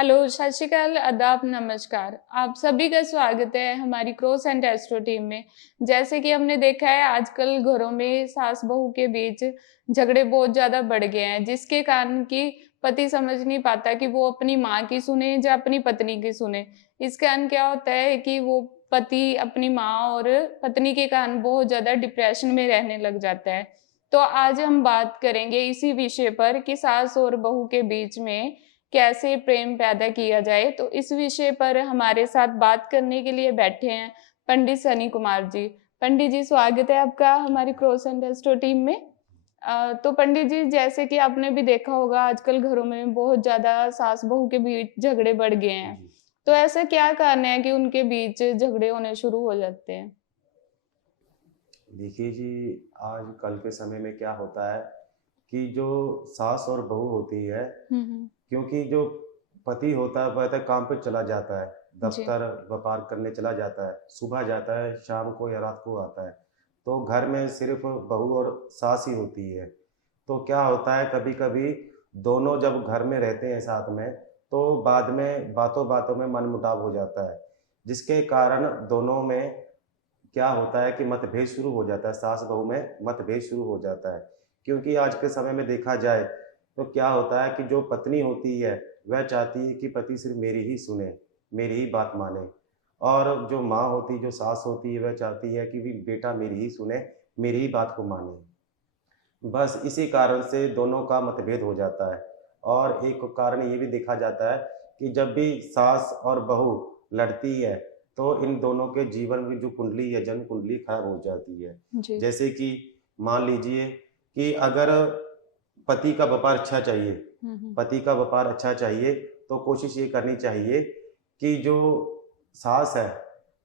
Hello, सत श्री अकाल, आदाब, नमस्कार। आप सभी का स्वागत है हमारी क्रॉस एंड एस्ट्रो टीम में। जैसे कि हमने देखा है आजकल घरों में सास-बहू के बीच झगड़े बहुत ज़्यादा बढ़ गए हैं, जिसके कारण कि पति समझ नहीं पाता कि वो अपनी माँ की सुने या अपनी पत्नी की सुने। इस कारण क्या होता है कि वो पति अपनी माँ और पत्नी के कारण बहुत ज़्यादा डिप्रेशन में रहने लग जाता है। तो आज हम बात करेंगे इसी विषय पर कि सास और बहू के बीच में कैसे प्रेम पैदा किया जाए। तो इस विषय पर हमारे साथ बात करने के लिए बैठे हैं पंडित सनी कुमार जी। पंडित जी, स्वागत है आपका हमारी क्रॉस एंड एस्ट्रो टीम में। तो पंडित जी, जैसे कि आपने भी देखा होगा आजकल घरों में बहुत ज़्यादा सास-बहू के बीच झगड़े बढ़ गए हैं। जी। तो ऐसा क्या कारण है कि उनके बीच झगड़े होने शुरू हो जाते हैं? देखिए जी, आजकल के समय में क्या होता है कि जो सास और बहू होती है, हुँ, हुँ। क्योंकि जो पति होता है वह तो काम पे चला जाता है, जी। दफ्तर व्यापार करने चला जाता है, सुबह जाता है, शाम को या रात को आता है। तो घर में सिर्फ़ बहू और सास ही होती है। तो क्या होता है कभी-कभी दोनों जब घर में रहते हैं साथ में, तो बाद में बातों-बातों में मनमुटाव हो जाता है, जिसके कारण दोनों में क्या होता है कि मतभेद शुरू हो जाता है, सास-बहू में मतभेद शुरू हो जाता है। क्योंकि आज के समय में देखा जाए, तो क्या होता है कि जो पत्नी होती है, वह चाहती है कि पति सिर्फ़ मेरी ही सुने, मेरी ही बात माने। और जो माँ होती है, जो सास होती है, वह चाहती है कि भी बेटा मेरी ही सुने, मेरी ही बात को माने। बस इसी कारण से दोनों का मतभेद हो जाता है। और एक कारण ये भी देखा जाता है कि जब भी सास और बहू लड़ती है, तो इन दोनों के जीवन की जो कुंडली है, जन्म कुंडली खराब हो जाती है। जी। जैसे कि मान लीजिए कि अगर पति का व्यापार अच्छा चाहिए, हुँ, हुँ। पति का व्यापार अच्छा चाहिए, तो कोशिश ये करनी चाहिए कि जो सास है,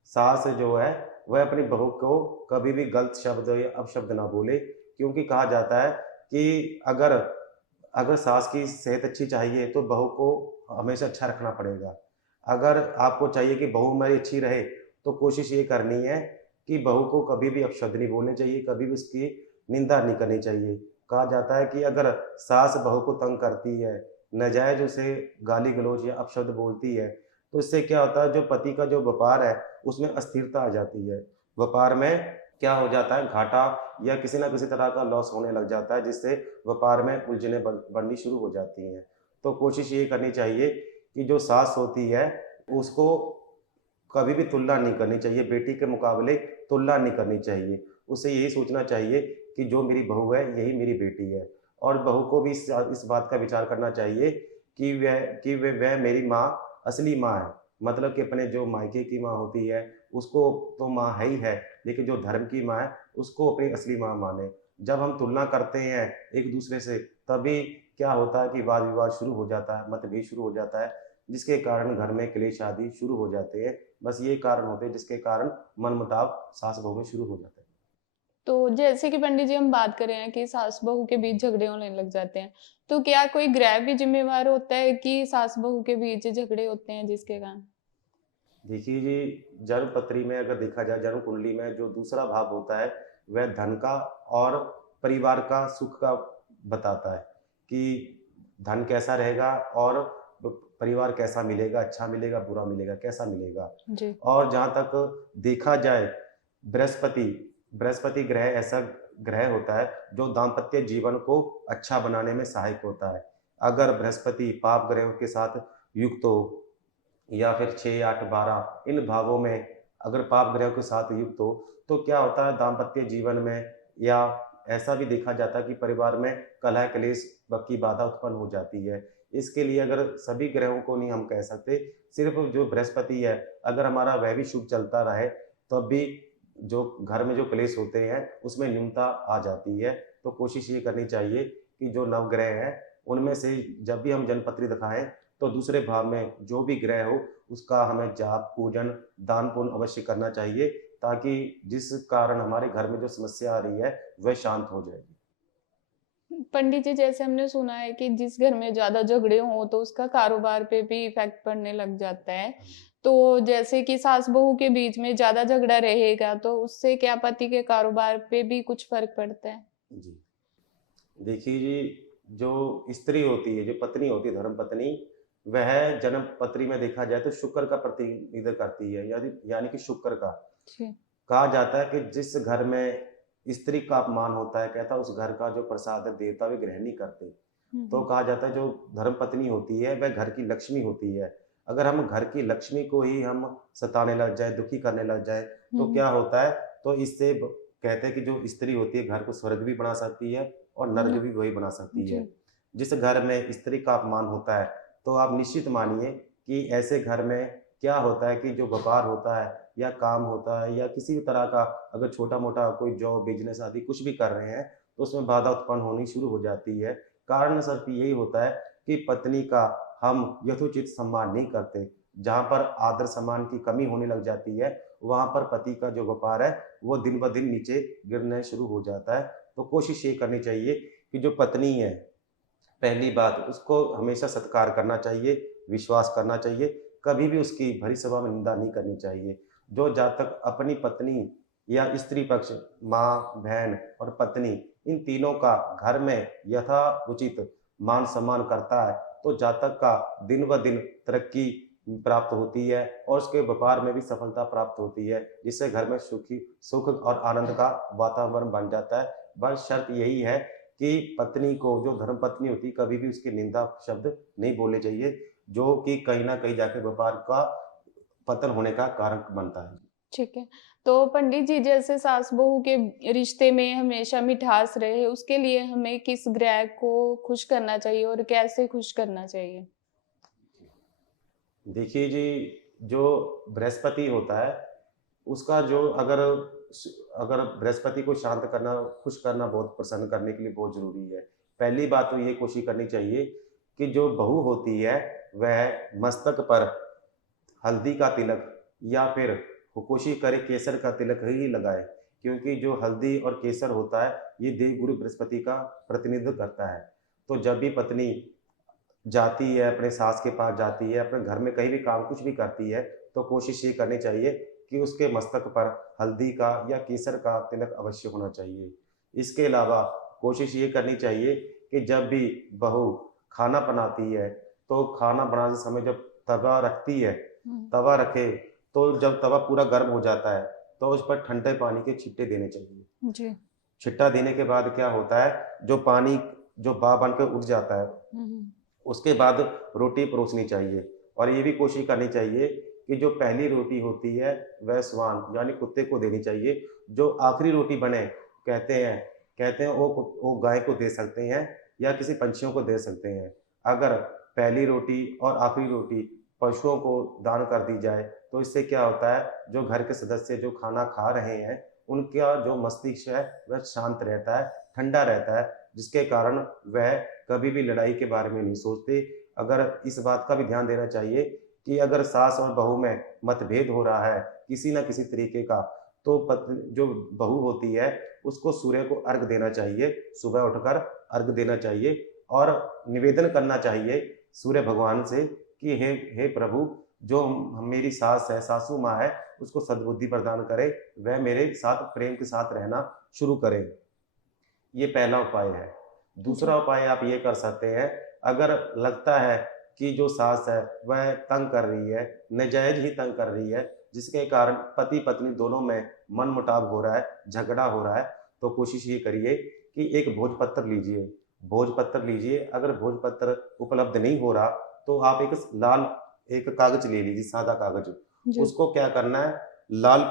सास जो है, वह अपनी बहू को कभी भी गलत शब्द या अपशब्द ना बोले। क्योंकि कहा जाता है कि अगर अगर सास की सेहत अच्छी चाहिए, तो बहू को हमेशा अच्छा रखना पड़ेगा। अगर आपको चाहिए कि बहू हमारी अच्छी रहे, तो कोशिश ये करनी है कि बहू को कभी भी अपशब्द नहीं बोलने चाहिए, कभी भी उसकी निंदा नहीं करनी चाहिए। कहा जाता है कि अगर सास बहू को तंग करती है, नाजायज़ उसे गाली-गलौज या अपशब्द बोलती है, तो इससे क्या होता है, जो पति का जो व्यापार है, उसमें अस्थिरता आ जाती है। व्यापार में क्या हो जाता है, घाटा या किसी न किसी तरह का लॉस होने लग जाता है, जिससे व्यापार में उलझनें बढ़नी शुरू हो जाती हैं। तो कोशिश ये करनी चाहिए कि जो सास होती है, उसको कभी भी तुलना नहीं करनी चाहिए, बेटी के मुकाबले तुलना नहीं करनी चाहिए। उसे यही सोचना चाहिए कि जो मेरी बहू है, यही मेरी बेटी है। और बहू को भी इस बात का विचार करना चाहिए कि वह मेरी माँ, असली माँ है। मतलब कि अपने जो मायके की माँ होती है, उसको तो माँ है ही है, लेकिन जो धर्म की माँ है, उसको अपनी असली माँ माने। जब हम तुलना करते हैं एक-दूसरे से, तभी क्या होता है कि वाद-विवाद शुरू हो जाता है, मतभेद शुरू हो जाता है, जिसके कारण घर में क्लेश आदि शुरू हो जाते हैं। बस ये कारण होते हैं जिसके कारण मनमुटाव सास-बहू में शुरू हो जाता है। तो जैसे कि पंडित जी हम बात कर रहे हैं कि सास-बहू के बीच झगड़े होने लग जाते हैं। तो क्या कोई ग्रह भी ज़िम्मेवार होता है कि सास-बहू के बीच झगड़े होते हैं जिसके कारण? देखिए जी, जन्म पत्री में अगर देखा जाए, जन्म कुंडली में जो दूसरा भाव होता है, वह धन का और परिवार का सुख का बताता है कि धन कैसा रहेगा और परिवार कैसा मिलेगा, अच्छा मिलेगा, बुरा मिलेगा, कैसा मिलेगा। जी। और जहाँ तक देखा जाए, बृहस्पति बृहस्पति ग्रह ऐसा ग्रह होता है जो दाम्पत्य जीवन को अच्छा बनाने में सहायक होता है। अगर बृहस्पति पाप ग्रहों के साथ युक्त हो या फिर 6, 8, 12 इन भावों में अगर पाप ग्रहों के साथ युक्त हो, तो क्या होता है दाम्पत्य जीवन में, या ऐसा भी देखा जाता है कि परिवार में कलह क्लेश की बाधा उत्पन्न हो जाती है। इसके लिए अगर सभी ग्रहों को नहीं हम कह सकते, सिर्फ़ जो बृहस्पति है, अगर हमारा वह भी शुभ चलता रहे, तब भी जो घर में जो क्लेश होते हैं, उसमें न्यूनता आ जाती है। तो कोशिश ये करनी चाहिए कि जो नवग्रह हैं, उनमें से जब भी हम जन्मपत्री दिखाएँ, तो दूसरे भाव में जो भी ग्रह हो, उसका हमें जाप, पूजन, दान-पुण्य अवश्य करना चाहिए, ताकि जिस कारण हमारे घर में जो समस्या आ रही है, वह शांत हो जाएगी। पंडित जी, जैसे हमने सुना है कि जिस घर में ज़्यादा झगड़े हों तो उसका कारोबार पे भी इफ़ेक्ट पड़ने लग जाता है। हाँ जी। तो जैसे कि सास-बहू के बीच में ज़्यादा झगड़ा रहेगा तो उससे क्या पति के कारोबार पे भी कुछ फ़र्क पड़ता है? जी। देखिए जी, जो स्त्री होती है, जो पत्नी होती है, धर्मपत्नी, वह जन्म पत्री में देखा जाए तो शुक्र का प्रतिनिधित्व करती है, यानी यानी कि शुक्र का। जी। कहा जाता है कि जिस घर में स्त्री का अपमान होता है, कहता है उस घर का जो प्रसाद है देवता वे ग्रहण नहीं करते। हुँ, तो हुँ। कहा जाता है जो धर्मपत्नी होती है वह घर की लक्ष्मी होती है। अगर हम घर की लक्ष्मी को ही हम सताने लग जाएँ, दुखी करने लग जाएँ, हुँ, तो हुँ। क्या होता है? तो इससे ब कहते हैं कि जो स्त्री होती है घर को स्वर्ग भी बना सकती है और नर्क हुँ, भी वही बना सकती है। जी। जिस घर में स्त्री का अपमान होता है, तो आप निश्चित मानिए कि ऐसे घर में क्या होता है कि जो व्यापार होता है या काम होता है या किसी भी तरह का अगर छोटा-मोटा कोई जॉब, बिज़नेस आदि कुछ भी कर रहे हैं, तो उसमें बाधा उत्पन्न होनी शुरू हो जाती है। कारण सिर्फ़ यही होता है कि पत्नी का हम यथोचित सम्मान नहीं करते। जहाँ पर आदर-सम्मान की कमी होने लग जाती है, वहाँ पर पति का जो व्यापार है, वो दिन-ब-दिन नीचे गिरने शुरू हो जाता है। तो कोशिश ये करनी चाहिए कि जो पत्नी है, पहली बात उसको हमेशा सत्कार करना चाहिए, विश्वास करना चाहिए, कभी भी उसकी भरी सभा में निंदा नहीं करनी चाहिए। जो जब तक अपनी पत्नी या स्त्री पक्ष, माँ, बहन और पत्नी इन तीनों का घर में यथाउचित मान-सम्मान करता है, तो जातक का दिन-ब-दिन तरक्की प्राप्त होती है और उसके व्यापार में भी सफलता प्राप्त होती है, जिससे घर में सुख और आनंद का वातावरण बन जाता है। बस शर्त यही है कि पत्नी को जो धर्मपत्नी होती है, कभी भी उसकी निंदा शब्द नहीं बोलने चाहिए, जो कि कहीं न कहीं जाके व्यापार का पतन होने का कारण बनता है। ठीक है। तो पंडित जी, जैसे सास-बहू के रिश्ते में हमेशा मिठास रहे, उसके लिए हमें किस ग्रह को खुश करना चाहिए और कैसे खुश करना चाहिए? देखिए जी, जो बृहस्पति होता है, उसका जो अगर बृहस्पति को शांत करना, खुश करना, बहुत प्रसन्न करने के लिए बहुत ज़रूरी है। पहली बात तो ये कोशिश करनी चाहिए कि जो बहू होती है, वह मस्तक पर हल्दी का तिलक या फिर वो कोशिश करे केसर का तिलक ही लगाए, क्योंकि जो हल्दी और केसर होता है, ये देवगुरु बृहस्पति का प्रतिनिधित्व करता है। तो जब भी पत्नी जाती है, अपने सास के पास जाती है, अपने घर में कहीं भी काम कुछ भी करती है, तो कोशिश ये करनी चाहिए कि उसके मस्तक पर हल्दी का या केसर का तिलक अवश्य होना चाहिए। इसके अलावा कोशिश ये करनी चाहिए कि जब भी बहू खाना बनाती है, तो खाना बनाते समय जब तवा रखती है, हुँ, तवा रखे, तो जब तवा पूरा गर्म हो जाता है, तो उस पर ठंडे पानी के छींटे देने चाहिए। जी। छिट्टा देने के बाद क्या होता है, जो पानी जो भाप बन के उठ जाता है, हुँ, हुँ। उसके बाद रोटी परोसनी चाहिए और ये भी कोशिश करनी चाहिए कि जो पहली रोटी होती है वह श्वान यानी कुत्ते को देनी चाहिए। जो आखिरी रोटी बने कहते हैं वो गाय को दे सकते हैं या किसी पंछियों को दे सकते हैं। अगर पहली रोटी और आखिरी रोटी पशुओं को दान कर दी जाए, तो इससे क्या होता है, जो घर के सदस्य जो खाना खा रहे हैं, उनका जो मस्तिष्क है वह शांत रहता है, ठंडा रहता है, जिसके कारण वह कभी भी लड़ाई के बारे में नहीं सोचते। अगर इस बात का भी ध्यान देना चाहिए कि अगर सास और बहू में मतभेद हो रहा है, किसी न किसी तरीके का, तो जो बहू होती है, उसको सूर्य को अर्घ देना चाहिए, सुबह उठकर अर्घ देना चाहिए और निवेदन करना चाहिए सूर्य भगवान से कि हे प्रभु, जो मेरी सास है, सासू माँ है, उसको सद्बुद्धि प्रदान करे, वह मेरे साथ प्रेम के साथ रहना शुरू करे। ये पहला उपाय है। जी। दूसरा उपाय आप ये कर सकते हैं, अगर लगता है कि जो सास है वह तंग कर रही है, नाजायज़ ही तंग कर रही है, जिसके कारण पति-पत्नी दोनों में मनमुटाव हो रहा है, झगड़ा हो रहा है, तो कोशिश ये करिए कि एक भोजपत्र लीजिए। भोजपत्र लीजिए, अगर भोजपत्र उपलब्ध नहीं हो रहा, तो आप एक कागज़ ले लीजिए, सादा कागज़। जी, उसको क्या करना है, लाल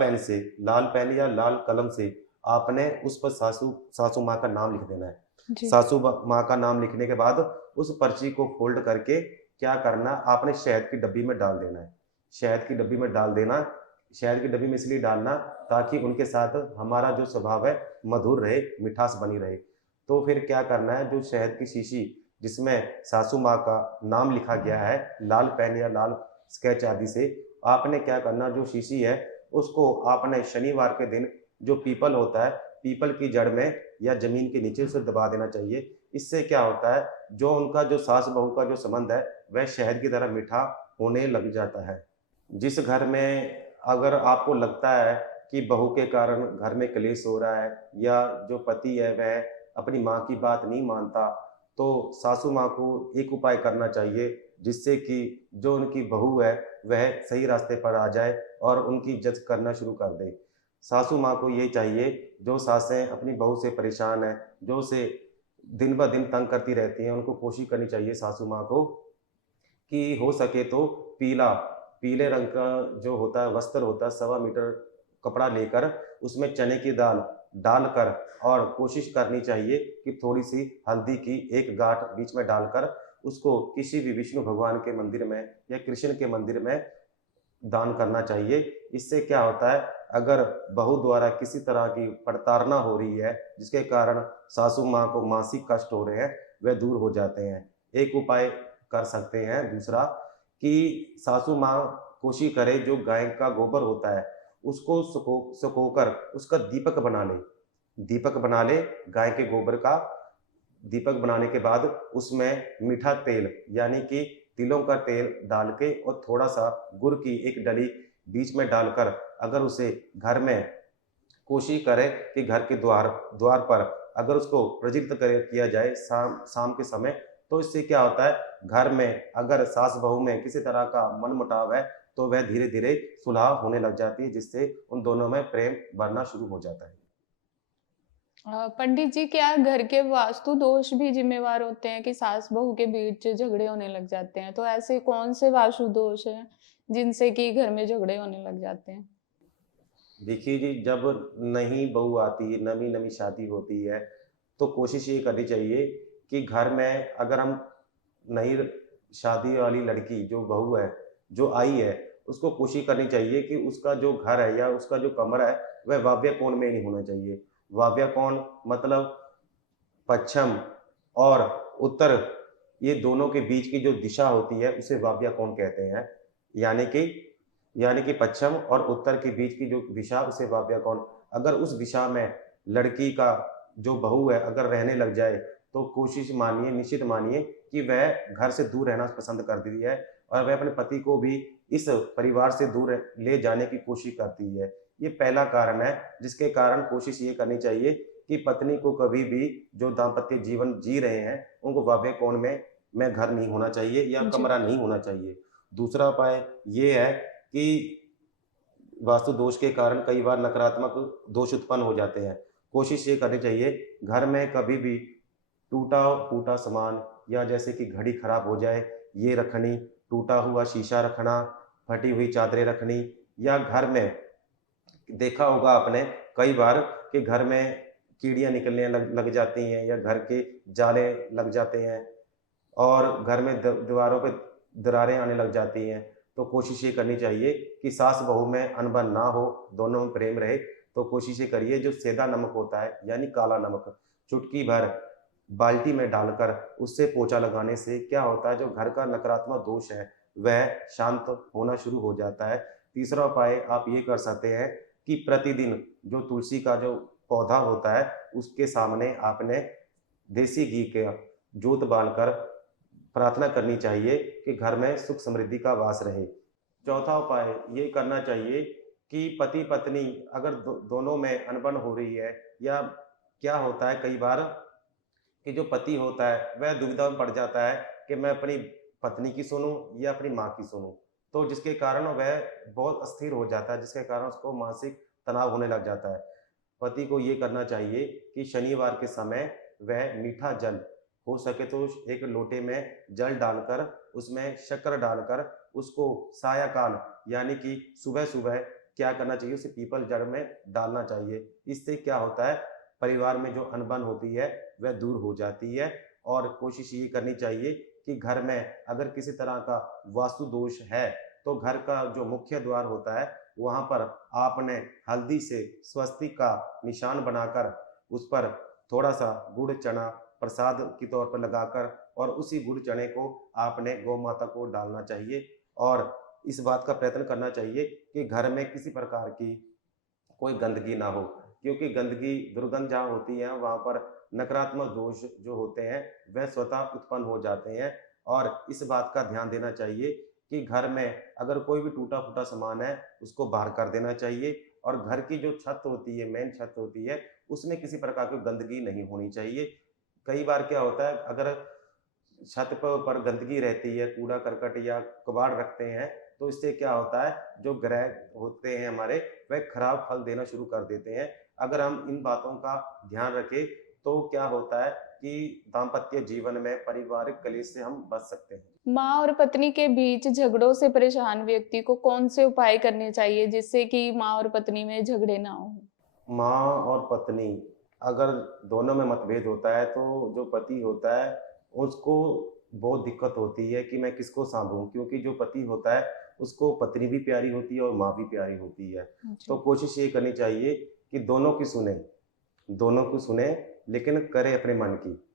पेन या लाल कलम से आपने उस पर सासू सासू माँ का नाम लिख देना है। जी, सासू माँ का नाम लिखने के बाद उस पर्ची को फ़ोल्ड करके क्या करना, आपने शहद की डब्बी में डाल देना है। शहद की डब्बी में डाल देना, शहद की डब्बी में इसलिए डालना ताकि उनके साथ हमारा जो स्वभाव है मधुर रहे, मिठास बनी रहे। तो फिर क्या करना है, जो शहद की शीशी जिसमें सासू माँ का नाम लिखा गया है, लाल पेन या लाल स्केच आदि से, आपने क्या करना, जो शीशी है उसको आपने शनिवार के दिन जो पीपल होता है, पीपल की जड़ में या ज़मीन के नीचे उसे दबा देना चाहिए। इससे क्या होता है, जो उनका जो सास-बहू का जो संबंध है, वह शहद की तरह मीठा होने लग जाता है। जिस घर में अगर आपको लगता है कि बहू के कारण घर में क्लेश हो रहा है या जो पति है वह अपनी माँ की बात नहीं मानता, तो सासू माँ को एक उपाय करना चाहिए। जिससे कि जो उनकी बहू है वह सही रास्ते पर आ जाए और उनकी इज़्ज़त करना शुरू कर दे। सासू माँ को ये चाहिए, जो सासें अपनी बहू से परेशान हैं, जो उसे दिन ब दिन तंग करती रहती हैं, उनको कोशिश करनी चाहिए सासू माँ को कि हो सके तो पीले रंग का जो होता है वस्त्र होता है, सवा मीटर कपड़ा लेकर उसमें चने की दाल डालकर और कोशिश करनी चाहिए कि थोड़ी-सी हल्दी की एक गाँठ बीच में डालकर उसको किसी भी विष्णु भगवान के मंदिर में या कृष्ण के मंदिर में दान करना चाहिए। इससे क्या होता है, अगर बहू द्वारा किसी तरह की प्रताड़ना हो रही है, जिसके कारण सासू माँ को मानसिक कष्ट हो रहे हैं, वह दूर हो जाते हैं। एक उपाय कर सकते हैं दूसरा कि सासू माँ कोशिश करे जो गाय का गोबर होता है, उसको सुखोकर उसका दीपक बना ले। दीपक बना ले गाय के गोबर का। दीपक बनाने के बाद उसमें मीठा तेल यानी कि तिलों का तेल डाल के और थोड़ा-सा गुड़ की एक डली बीच में डालकर अगर उसे घर में कोशिश करें कि घर के द्वार द्वार पर अगर उसको प्रज्वलित किया जाए शाम शाम के समय, तो इससे क्या होता है, घर में अगर सास-बहू में किसी तरह का मनमुटाव है, तो वह धीरे-धीरे सुलह होने लग जाती है, जिससे उन दोनों में प्रेम बढ़ना शुरू हो जाता है। पंडित जी, क्या घर के वास्तु दोष भी जिम्मेवार होते हैं कि सास बहू के बीच झगड़े होने लग जाते हैं? तो ऐसे कौन से वास्तु दोष हैं जिनसे कि घर में झगड़े होने लग जाते हैं? देखिए जी, जब नई बहू आती है, नवी-नवी शादी होती है, तो कोशिश ये करनी चाहिए कि घर में अगर हम नई शादी वाली लड़की जो बहू है, जो आई है, उसको कोशिश करनी चाहिए कि उसका जो घर है या उसका जो कमरा है, वह वायव्य कोण में नहीं होना चाहिए। वायव्य कोण मतलब पश्चिम और उत्तर, ये दोनों के बीच की जो दिशा होती है, उसे वायव्य कोण कहते हैं। यानी कि यानी कि पश्चिम और उत्तर के बीच की जो दिशा, उसे वायव्य कोण। अगर उस दिशा में लड़की का जो बहू है, अगर रहने लग जाए, तो कोशिश मानिए, निश्चित मानिए कि वह घर से दूर रहना पसंद कर रही है और वह अपने पति को भी इस परिवार से दूर ले जाने की कोशिश करती है। ये पहला कारण है, जिसके कारण कोशिश ये करनी चाहिए कि पत्नी को कभी भी जो दाम्पत्य जीवन जी रहे हैं, उनको वायव्य कोण में घर नहीं होना चाहिए या जी। कमरा नहीं होना चाहिए। दूसरा उपाय ये है कि वास्तु दोष के कारण कई बार नकारात्मक दोष उत्पन्न हो जाते हैं। कोशिश ये करनी चाहिए, घर में कभी भी टूटा-फूटा सामान या जैसे कि घड़ी खराब हो जाए, ये रखनी, टूटा हुआ शीशा रखना, फटी हुई चादरें रखनी या घर में देखा होगा आपने कई बार कि घर में चिड़ियाँ निकलने लग लग जाती हैं या घर के जाले लग जाते हैं और घर में द दीवारों पे दरारें आने लग जाती हैं। तो कोशिश ये करनी चाहिए कि सास-बहू में अनबन ना हो, दोनों में प्रेम रहे। तो कोशिश ये करिए जो सेंधा नमक होता है यानी काला नमक, चुटकी भर बाल्टी में डालकर उससे पोंछा लगाने से क्या होता है, जो घर का नकारात्मक दोष है, वह शांत होना शुरू हो जाता है। तीसरा उपाय आप ये कर सकते हैं कि प्रतिदिन जो तुलसी का जो पौधा होता है, उसके सामने आपने देसी घी का जोत बाँधकर प्रार्थना करनी चाहिए कि घर में सुख समृद्धि का वास रहे। चौथा उपाय ये करना चाहिए कि पति-पत्नी अगर दोनों में अनबन हो रही है या क्या होता है कई बार कि जो पति होता है वह दुविधा में पड़ जाता है कि मैं अपनी पत्नी की सुनूँ या अपनी माँ की सुनूँ। तो जिसके कारण वह बहुत अस्थिर हो जाता है, जिसके कारण उसको मानसिक तनाव होने लग जाता है। पति को ये करना चाहिए कि शनिवार के समय वह मीठा जल, हो सके तो एक लोटे में जल डालकर उसमें शक्कर डालकर उसको सायंकाल यानी कि सुबह-सुबह क्या करना चाहिए, उसे पीपल जड़ में डालना चाहिए। इससे क्या होता है, परिवार में जो अनबन होती है वह दूर हो जाती है और कोशिश ये करनी चाहिए कि घर में अगर किसी तरह का वास्तु दोष है, तो घर का जो मुख्य द्वार होता है, वहाँ पर आपने हल्दी से स्वस्तिक का निशान बनाकर उस पर थोड़ा-सा गुड़ चना प्रसाद के तौर पर लगाकर और उसी गुड़ चने को आपने गौ माता को डालना चाहिए और इस बात का प्रयत्न करना चाहिए कि घर में किसी प्रकार की कोई गंदगी ना हो, क्योंकि गंदगी दुर्गंध जहाँ होती है वहाँ पर नकारात्मक दोष जो होते हैं वह स्वतः उत्पन्न हो जाते हैं और इस बात का ध्यान देना चाहिए कि घर में अगर कोई भी टूटा-फूटा सामान है उसको बाहर कर देना चाहिए और घर की जो छत होती है, मेन छत होती है, उसमें किसी प्रकार की गंदगी नहीं होनी चाहिए। कई बार क्या होता है, अगर छत पर गंदगी रहती है, कूड़ा करकट या कबाड़ रखते हैं, तो इससे क्या होता है, जो ग्रह होते हैं हमारे, वह खराब फल देना शुरू कर देते हैं। अगर हम इन बातों का ध्यान रखें, तो क्या होता है कि दाम्पत्य जीवन में पारिवारिक कलेश से हम बच सकते हैं। माँ और पत्नी के बीच झगड़ों से परेशान व्यक्ति को कौन से उपाय करने चाहिए जिससे कि माँ और पत्नी में झगड़े ना हो? माँ और पत्नी अगर दोनों में मतभेद होता है, तो जो पति होता है उसको बहुत दिक्कत होती है कि मैं किसको सँभालूँ, क्योंकि जो पति होता है उसको पत्नी भी प्यारी होती है और माँ भी प्यारी होती है। तो जी। कोशिश ये करनी चाहिए कि दोनों की सुने, लेकिन करे अपने मन की।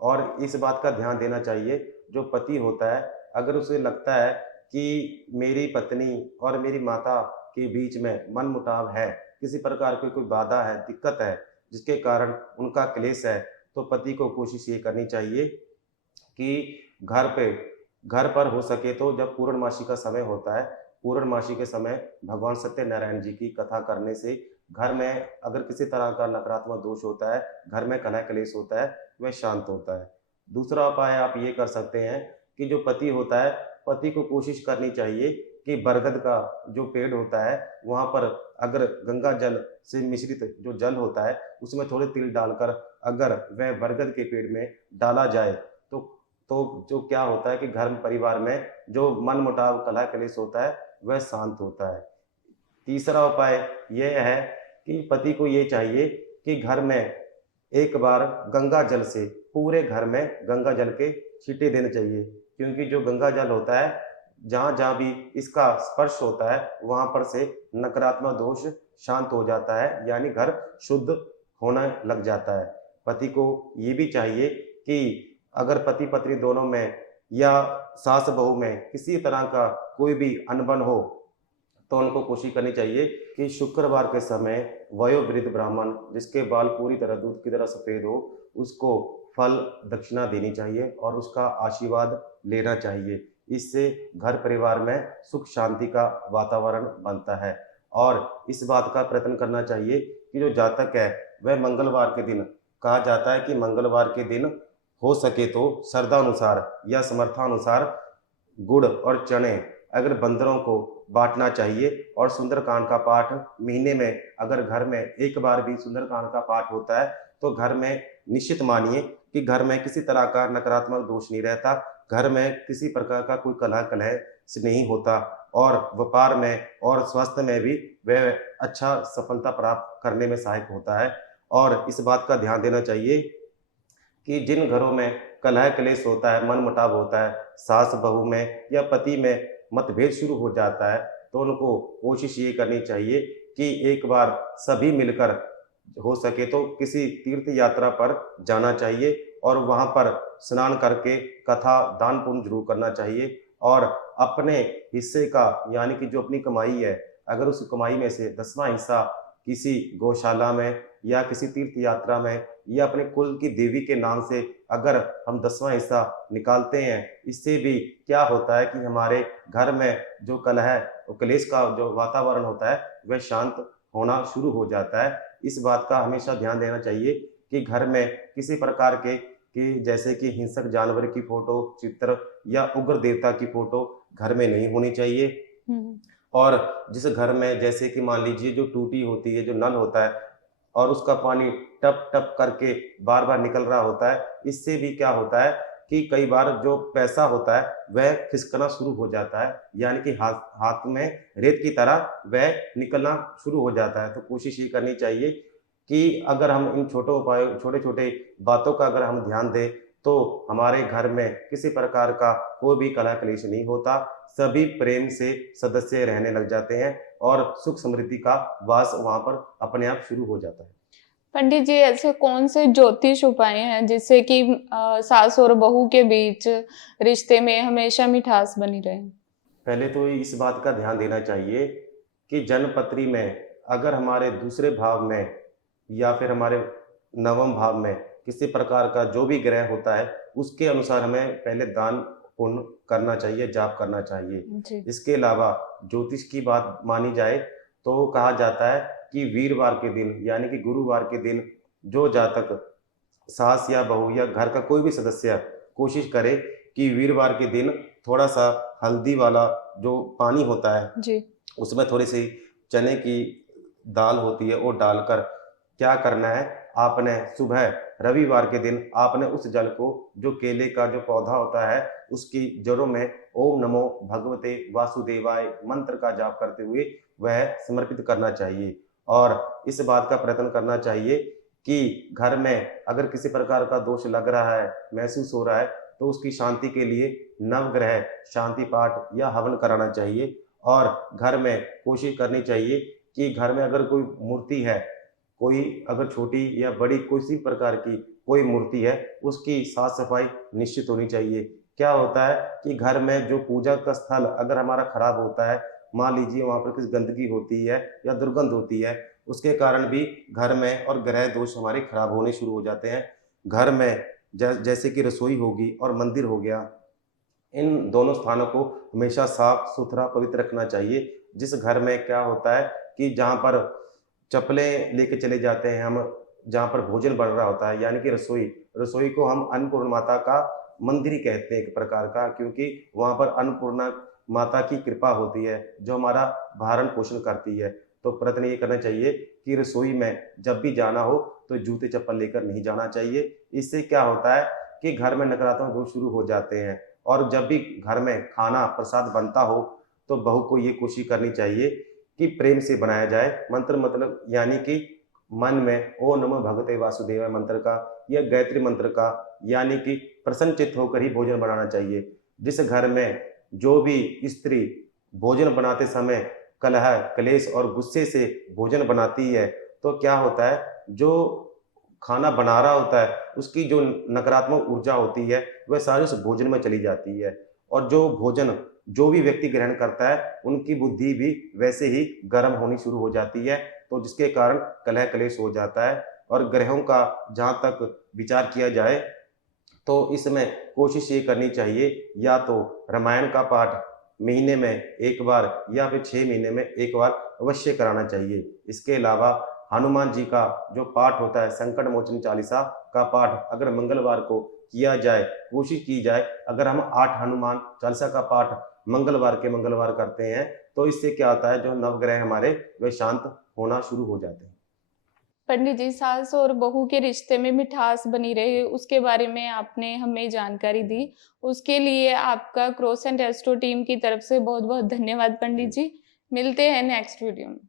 और इस बात का ध्यान देना चाहिए, जो पति होता है, अगर उसे लगता है कि मेरी पत्नी और मेरी माता के बीच में मनमुटाव है, किसी प्रकार की कोई बाधा है, दिक्कत है, जिसके कारण उनका क्लेश है, तो पति को कोशिश ये करनी चाहिए कि घर पर हो सके तो जब पूर्णमासी का समय होता है, पूर्णमासी के समय भगवान सत्यनारायण जी की कथा करने से घर में अगर किसी तरह का नकारात्मक दोष होता है, घर में कलह-कलेश होता है, वह शांत होता है। दूसरा उपाय आप ये कर सकते हैं कि जो पति होता है, पति को कोशिश करनी चाहिए कि बरगद का जो पेड़ होता है, वहाँ पर अगर गंगा जल से मिश्रित जो जल होता है, उसमें थोड़े तिल डालकर अगर वह बरगद के पेड़ में डाला जाए, तो जो क्या होता है कि घर परिवार में जो मनमुटाव, कलह-कलेश होता है, वह शांत होता है। तीसरा उपाय ये है कि पति को ये चाहिए कि घर में एक बार गंगा जल से पूरे घर में गंगा जल के छींटे देने चाहिए, क्योंकि जो गंगा जल होता है, जहाँ-जहाँ भी इसका स्पर्श होता है, वहाँ पर से नकारात्मक दोष शांत हो जाता है, यानी घर शुद्ध होने लग जाता है। पति को ये भी चाहिए कि अगर पति-पत्नी दोनों में या सास-बहू में किसी तरह का कोई भी अनबन हो, तो उनको कोशिश करनी चाहिए कि शुक्रवार के समय वयोवृद्ध ब्राह्मण जिसके बाल पूरी तरह दूध की तरह सफ़ेद हो, उसको फल दक्षिणा देनी चाहिए और उसका आशीर्वाद लेना चाहिए। इससे घर परिवार में सुख शांति का वातावरण बनता है। और इस बात का प्रयत्न करना चाहिए कि जो जातक है, वह मंगलवार के दिन, कहा जाता है कि मंगलवार के दिन हो सके तो श्रद्धानुसार या समर्थानुसार गुड़ और चने अगर बंदरों को बाँटना चाहिए। और सुंदरकांड का पाठ महीने में अगर घर में एक बार भी सुंदरकांड का पाठ होता है, तो घर में निश्चित मानिए कि घर में किसी तरह का नकारात्मक दोष नहीं रहता, घर में किसी प्रकार का कोई कलह से नहीं होता, और व्यापार में और स्वास्थ्य में भी वह अच्छा सफलता प्राप्त करने में सहायक होता है। और इस बात का ध्यान देना चाहिए कि जिन घरों में कलह-कलेश होता है, मनमुटाव होता है, सास-बहू में या पति में मतभेद शुरू हो जाता है, तो उनको कोशिश ये करनी चाहिए कि एक बार सभी मिलकर हो सके तो किसी तीर्थ यात्रा पर जाना चाहिए और वहाँ पर स्नान करके कथा, दान पुण्य ज़रूर करना चाहिए। और अपने हिस्से का, यानी कि जो अपनी कमाई है, अगर उस कमाई में से 10वाँ हिस्सा किसी गौशाला में या किसी तीर्थ यात्रा में या अपने कुल की देवी के नाम से अगर हम 10वाँ हिस्सा निकालते हैं, इससे भी क्या होता है कि हमारे घर में जो कलह और क्लेश का जो वातावरण होता है, वह शांत होना शुरू हो जाता है। इस बात का हमेशा ध्यान देना चाहिए कि घर में किसी प्रकार के कि जैसे कि हिंसक जानवर की फ़ोटो, चित्र या उग्र देवता की फ़ोटो घर में नहीं होनी चाहिए। हुँ। और जिस घर में जैसे कि मान लीजिए जो टूटी होती है, जो नल होता है और उसका पानी टप-टप करके बार-बार निकल रहा होता है, इससे भी क्या होता है कि कई बार जो पैसा होता है, वह खिसकना शुरू हो जाता है, यानी कि हाथ हाथ में रेत की तरह वह निकलना शुरू हो जाता है। तो कोशिश ये करनी चाहिए कि अगर हम इन छोटे-छोटे बातों का अगर हम ध्यान दें, तो हमारे घर में किसी प्रकार का कोई भी कलह-कलेश नहीं होता, सभी प्रेम से सदस्य रहने लग जाते हैं और सुख समृद्धि का वास वहाँ पर अपने आप शुरू हो जाता है। पंडित जी, ऐसे कौन से ज्योतिष उपाय हैं जिससे कि सास और बहू के बीच रिश्ते में हमेशा मिठास बनी रहे? पहले तो इस बात का ध्यान देना चाहिए कि जन्मपत्री में अगर हमारे दूसरे भाव में या फिर हमारे नवम भाव में किसी प्रकार का जो भी ग्रह होता है, उसके अनुसार हमें पहले दान पुण्य करना चाहिए, जाप करना चाहिए। जी। इसके अलावा ज्योतिष की बात मानी जाए तो कहा जाता है कि वीरवार के दिन, यानी कि गुरुवार के दिन, जो जातक सास या बहू या घर का कोई भी सदस्य कोशिश करें कि वीरवार के दिन थोड़ा सा हल्दी वाला जो पानी होता है जी। उसमें थोड़ी सी चने की दाल होती है वो डालकर क्या करना है, आपने सुबह रविवार के दिन आपने उस जल को जो केले का जो पौधा होता है उसकी जड़ों में ओम नमो भगवते वासुदेवाय मंत्र का जाप करते हुए वह समर्पित करना चाहिए। और इस बात का प्रयत्न करना चाहिए कि घर में अगर किसी प्रकार का दोष लग रहा है, महसूस हो रहा है, तो उसकी शांति के लिए नवग्रह शांति पाठ या हवन कराना चाहिए। और घर में कोशिश करनी चाहिए कि घर में अगर कोई मूर्ति है, कोई अगर छोटी या बड़ी किसी प्रकार की कोई मूर्ति है, उसकी साफ-सफाई निश्चित होनी चाहिए। क्या होता है कि घर में जो पूजा का स्थल अगर हमारा खराब होता है, मान लीजिए वहाँ पर कुछ गंदगी होती है या दुर्गंध होती है, उसके कारण भी घर में और ग्रह दोष हमारे खराब होने शुरू हो जाते हैं। घर में जैसे कि रसोई होगी और मंदिर हो गया, इन दोनों स्थानों को हमेशा साफ-सुथरा, पवित्र रखना चाहिए। जिस घर में क्या होता है कि जहाँ पर चप्पलें लेके चले जाते हैं हम, जहाँ पर भोजन बन रहा होता है, यानी कि रसोई, रसोई को हम अन्नपूर्णा माता का मंदिर ही कहते हैं एक प्रकार का, क्योंकि वहाँ पर अन्नपूर्णा माता की कृपा होती है, जो हमारा भरण-पोषण करती है। तो प्रयत्न ये करना चाहिए कि रसोई में जब भी जाना हो, तो जूते-चप्पल लेकर नहीं जाना चाहिए। इससे क्या होता है कि घर में नकारात्मक दोष शुरू हो जाते हैं। और जब भी घर में खाना, प्रसाद बनता हो, तो बहू को ये कोशिश करनी चाहिए कि प्रेम से बनाया जाए। मंत्र मतलब यानी कि मन में ओम नमो भगवते वासुदेवाय मंत्र का या गायत्री मंत्र का, यानी कि प्रसन्नचित्त होकर ही भोजन बनाना चाहिए। जिस घर में जो भी स्त्री भोजन बनाते समय कलह, क्लेश और गुस्से से भोजन बनाती है, तो क्या होता है, जो खाना बना रहा होता है, उसकी जो नकारात्मक ऊर्जा होती है, वह सारी उस भोजन में चली जाती है। और जो भोजन जो भी व्यक्ति ग्रहण करता है, उनकी बुद्धि भी वैसे ही गर्म होनी शुरू हो जाती है, तो जिसके कारण कलह क्लेश हो जाता है। और ग्रहों का जहाँ तक विचार किया जाए, तो इसमें कोशिश ये करनी चाहिए, या तो रामायण का पाठ महीने में 1 बार या फिर 6 महीने में 1 बार अवश्य कराना चाहिए। इसके अलावा हनुमान जी का जो पाठ होता है, संकट मोचन चालीसा का पाठ अगर मंगलवार को किया जाए, कोशिश की जाए, अगर हम 8 हनुमान चालीसा का पाठ मंगलवार के मंगलवार करते हैं, तो इससे क्या होता है, जो नवग्रह हमारे वे शांत होना शुरू हो जाते हैं। पंडित जी, सास और बहू के रिश्ते में मिठास बनी रहे, उसके बारे में आपने हमें जानकारी दी। उसके लिए आपका क्रॉस एंड एस्ट्रो टीम की तरफ से बहुत-बहुत धन्यवाद पंडित जी। जी। मिलते हैं नेक्स्ट वीडियो में।